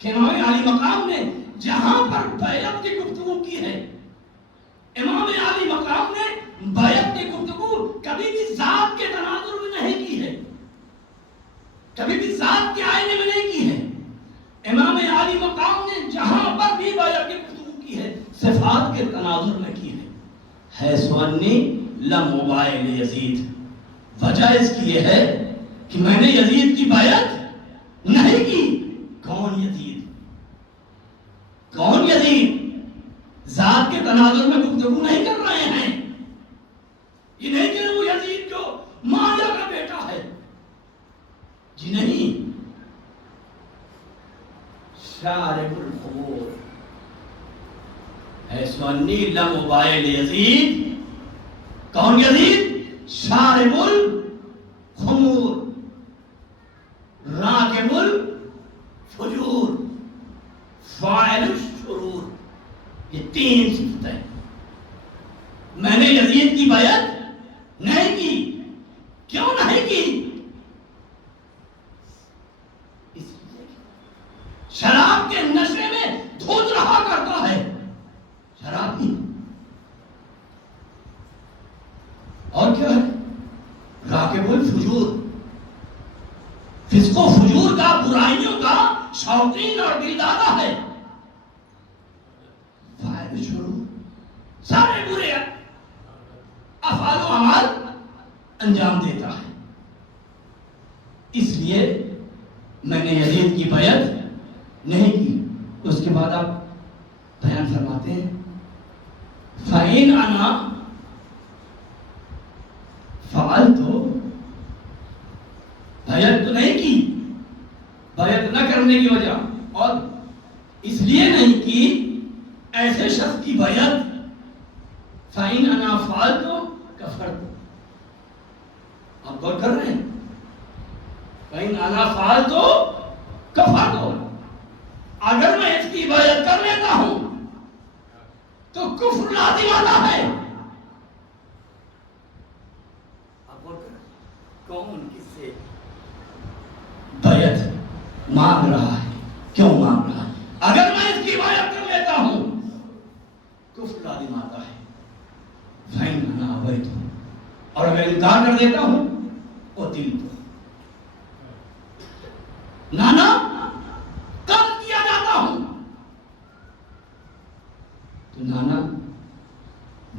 کہ امام علی مقام نے جہاں پر بیعت کی گفتگو کی ہے، امام علی مقام نے بیعت کی گفتگو کبھی بھی ذات کے تناظر میں نہیں کی ہے، کبھی بھی ذات کے آئینے میں نہیں کی ہے. امام علی مقام نے جہاں پر بھی بیعت کی گفتگو کی ہے صفات کے تناظر میں کی ہے. حیث انی لم ابائے لیزید. وجہ اس کی یہ ہے کہ میں نے یزید کی بیعت نہیں کی. کون یزید؟ کون یزید؟ ذات کے تناظر میں گفتگو نہیں کر رہے ہیں. یہ نہیں کہ وہ یزید جو معاویہ کا بیٹا ہے، جی نہیں. شارب الخمور. حیث انی لم ابائے لیزید. کون یزید؟ شارب الخمور، راکب الفجور، فاعل الشرور. یہ تین صفتیں. میں نے یزید کی بیعت نہیں کی. کیوں نہیں کی؟ اس لیے شراب کے نشے میں دھوت رہا کرتا ہے. شراب ہی اور کیا ہے؟ راکب الفجور، فسق و فجور کا، برائیوں کا شوقین اور دلدادہ ہے. فائد شروع سارے برے افعال و اعمال انجام دیتا ہے. اس لیے میں نے یزید کی بیعت نہیں کی. اس کے بعد آپ بیان فرماتے ہیں فَإِنْ أَنَا فعلت. بیعت تو نہیں کی. بیعت نہ کرنے کی وجہ اور اس لیے نہیں کی ایسے شخص کی بیعت. فَإِنْ أَنَا فَعَلْتُ كَفَرْتُ. آپ غور کر رہے ہیں؟ فَإِنْ أَنَا فَعَلْتُ كَفَرْتُ. اگر میں اس کی بیعت کر لیتا ہوں تو کفر لازم آتا ہے. آپ غور کر رہے ہیں؟ کون کس سے بیعت مانگ رہا ہے؟ کیوں مانگ رہا ہے؟ اگر میں اس کی بیعت کر لیتا ہوں کفر لازم آتا ہے. فَإِنْ أَنَا أَبَيْتُ. اور اگر انکار کر دیتا ہوں وہ دل تو نانا قتل کیا جاتا ہوں. تو نانا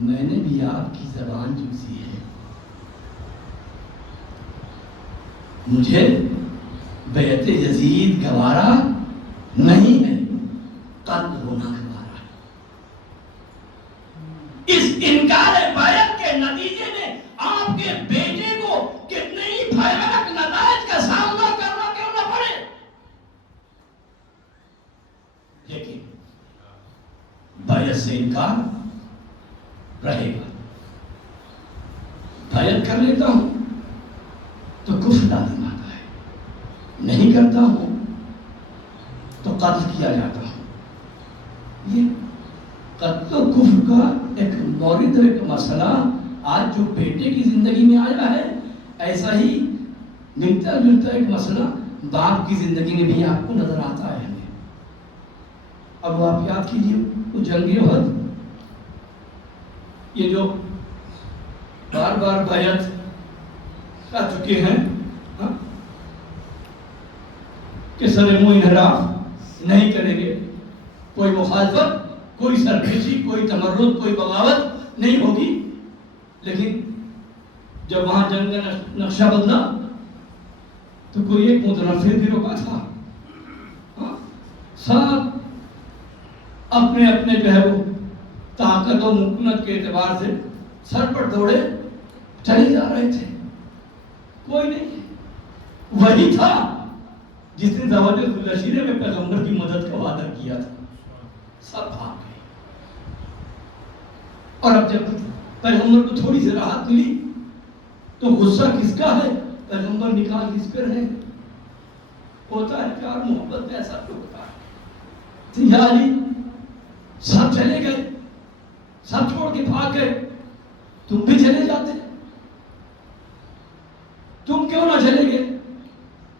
میں نے بھی آپ کی زبان چوسی ہے. مجھے بیعت یزید گوارا نہیں ہے، قتل ہونا گوارا ہے۔ اس انکار بیعت کے نتیجے میں آپ کے بیٹے کو کتنے ہی بھیانک نتائج کا سامنا کرنا کیوں نہ پڑے، لیکن بیعت سے انکار رہے گا۔ بیعت کر لیتا ہوں تو کفر لازم آتا ہے، نہیں کرتا ہوں تو قتل کیا جاتا ہوں۔ یہ قتل و کفر کا ایک مورد، ایک مسئلہ آج جو بیٹے کی زندگی میں آیا ہے، ایسا ہی ملتا جلتا ایک مسئلہ باپ کی زندگی میں بھی آپ کو نظر آتا ہے۔ اب آپ یاد کیجیے وہ جنگ احد، یہ جو بار بار بیعت کر چکے ہیں کہ سر منہ انحراف نہیں کریں گے، کوئی مخالفت، کوئی سرکشی، کوئی تمرد، کوئی بغاوت نہیں ہوگی، لیکن جب وہاں جنگ کا نقشہ بدلا تو کوئی ایک متنفر بھی روکا تھا، سب اپنے اپنے جو ہے وہ طاقت و مکنت کے اعتبار سے سر پر دوڑے چلے جا رہے تھے، کوئی نہیں۔ وہی تھا جس نے زواج البشیرہ میں پیغمبر کی مدد کا وعدہ کیا تھا، سب بھاگ گئے۔ اور اب جب پیغمبر کو تھوڑی سی راحت ملی تو غصہ کس کا ہے؟ پیغمبر نکال کس پر ہے؟ ہوتا ہے پیار محبت میں ایسا ہوتا ہے۔ یا علی، سب چلے گئے، سب چھوڑ کے بھاگ گئے، تم بھی چلے جاتے، تم کیوں نہ چلے گئے؟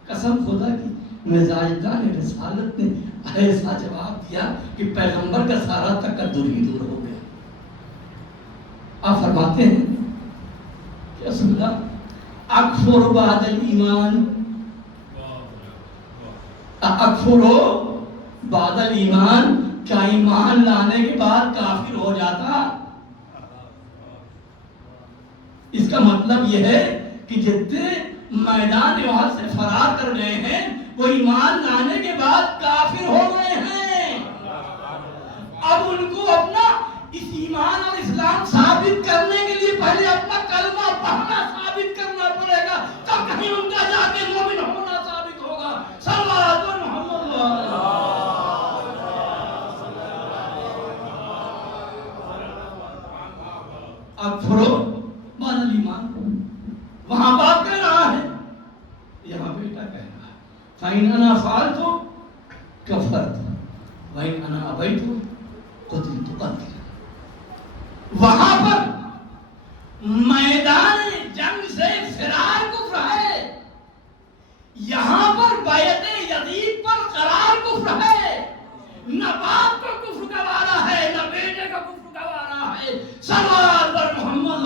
قسم خدا کی مزاجدان رسالت نے ایسا جواب دیا کہ پیغمبر کا سارا تکدر ہی دور ہو گیا۔ آپ فرماتے ہیں کہ رسول اللہ اکفر بعد الایمان، اکفر بعد الایمان، کیا ایمان لانے کے بعد کافر ہو جاتا؟ اس کا مطلب یہ ہے کہ جتنے میدان احد سے فرار کر گئے ہیں وہ ایمان لانے کے بعد کافر ہو گئے ہیں۔ اب ان کو اپنا اس ایمان اور اسلام ثابت کرنے کے لیے پہلے اپنا کلمہ پڑھنا ثابت کرنا پڑے گا، تب کہیں ان کا جا کے مومن ہونا ثابت ہوگا۔ صلوات محمد اکفرو بعد الایمان، وہاں باپ کہہ رہا ہے، یہاں بیٹا کہہ رہا ہے فَإِنْ أَنَا فَعَلْتُ كَفَرْتُ وَإِنْ أَنَا أَبَيْتُ قُتِلْتُ قَتْلًا۔ وہاں پر میدان جنگ سے فرار کفر ہے، یہاں پر بیعت یزید پر قرار کفر ہے۔ نہ باپ کا کفر گوارا ہے، نہ بیٹے کا کفر گوارا ہے۔ صلوات پر محمد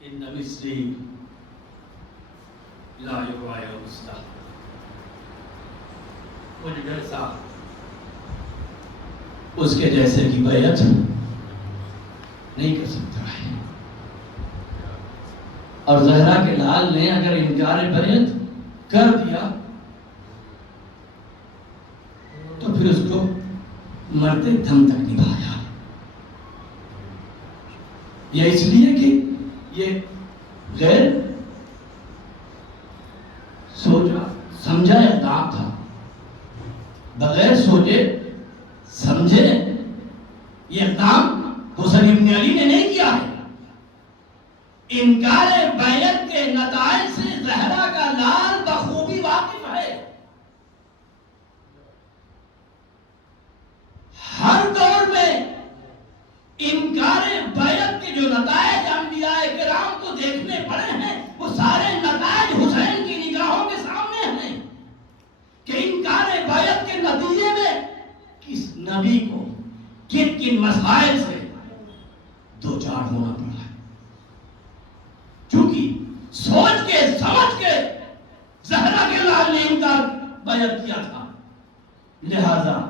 ان مثلی لا یبایع مثلہ، مجھ جیسا اس کے جیسے کی بیعت نہیں کر سکتا ہے۔ اور زہرا کے لال نے اگر انکار بیعت کر دیا تو پھر اس کو مرتے دم تک نبھایا۔ یہ اس لیے کہ یہ غیر سوچا سمجھا اقدام تھا، بغیر سوچے سمجھے یہ اقدام حسین ابن علی نے نہیں کیا ہے۔ انکار بیعت کے نتائج سے زہرا کا لال بخوبی واقف ہے۔ ہر دور میں انکار بیعت کے جو نتائج انبیاء کرام کو دیکھنے پڑے ہیں وہ سارے نتائج حسین کی نگاہوں کے سامنے ہیں کہ انکار بیعت کے نتیجے میں کس نبی کو کن کن مسائل سے دو چار ہونا پڑا ہے۔ چونکہ سوچ کے سمجھ کے زہرا کے لال نے انکار بیعت کیا تھا، لہذا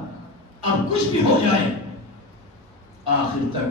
اب کچھ بھی ہو جائے آخر تک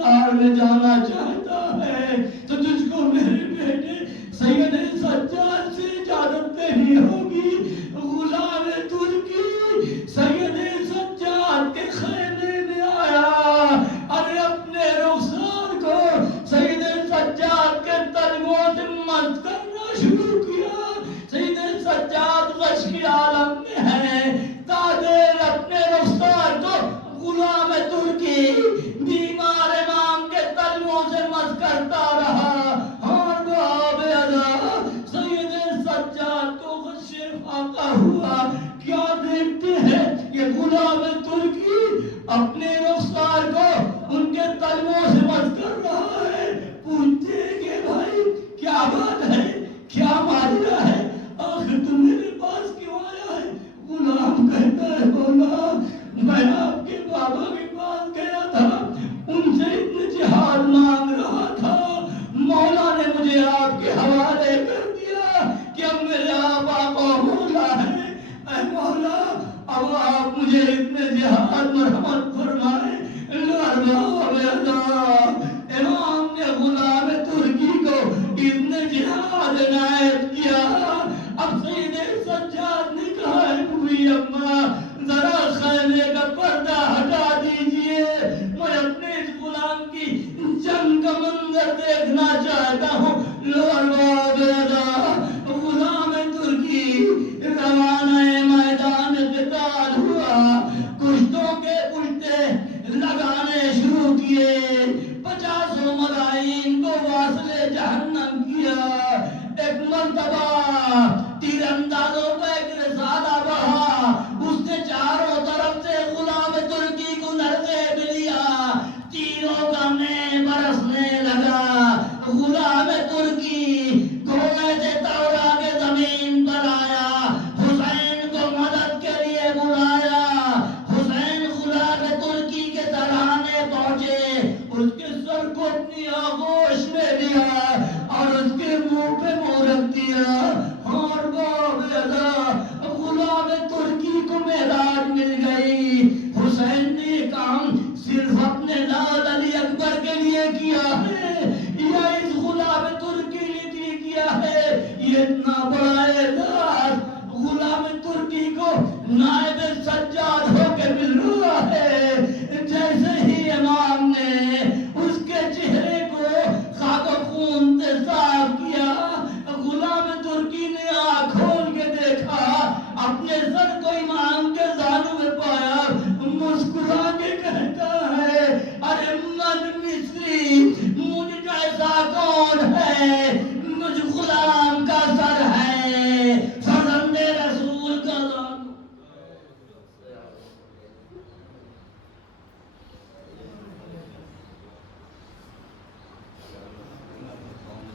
رفتار میں جانا چاہتا ہے تو تجھ کو میرے بیٹے سید سجاد سے اجازت نہیں ہوگی. غلام ترکی سید سجاد کے خیمے میں آیا. ارے اپنے رخسار کو سید سجاد کے تلووں سے مس کرنا شروع کیا. سید سجاد غش کی عالم میں ہے. تادیر اپنے رخسار کو غلام ترکی بیمار امام کے تلووں سے مس کرتا رہا. اور باب ادا سید سجاد کو غش فاقہ ہوا. کیا دیکھتے ہیں یہ غلام ترکی اپنے رخسار کو ان کے تلووں سے مس کر رہا ہے. پوچھتے ہیں کہ بھائی کیا بات ہے, کیا ماجرا ہے, آخر تم میرے پاس کیوں آیا ہے؟ غلام کہتا ہے مولا میں آپ کے بابا کے پاس گیا تھا, ان سے اتنے جہاد مانگ رہا تھا. مولا نے مجھے آپ کے حوالے کر دیا کہ اب میرے آبا کو مولا ہے. اے مولا اب آپ مجھے اتنے جہاد مرحمت فرمائے. امام نے غلام ترکی کو اتنے جہاد عنایت کیا. اب سید سجاد نے کہا ہے بوئی اماں ذرا خیمے کا پردہ ہٹا دیجئے, میں اپنے اس غلام کی جنگ کا منظر دیکھنا چاہتا ہوں. غلام ترکی روانہ میدان قتال ہوا. کشتوں کے کشتے لگانے شروع کیے. 50 ملاعین کو واصل جہنم کیا. ایک مرتبہ تیر اندازوں کا ایک رسالہ بڑھا. اس نے چاروں طرف سے غلام ترکی کو لرزے میں لیا. تیروں کا میں برسنے لگا. غلام ترکی گھوڑے سے دوڑا کے زمین پر آیا. حسین کو مدد کے لیے بلایا. حسین غلام ترکی کے سرانے پہنچے. اس کے سر کو اپنی آغوش میں لیا اور اس کے منہ پہ منہ رکھ دیا. اور غلام ترکی کو معراج مل گئی. حسین نے کام صرف اپنے لال علی اکبر کے لیے کیا ہے یا اس غلام ترکی نے بھی کیا ہے؟ یہ اتنا بڑا اعزاز غلام ترکی کو نائب سجاد ہو کے مل رہا ہے. جیسے ہی امام نے اس کے چہرے کو خاک و خون سے صاف کیا, غلام ترکی نے آنکھ کھول کے دیکھا, اپنے سر کو امام کے زانوں میں پایا, مسکرا کے کہتا ہے ارے من مصری, مجھ جیسا کون ہے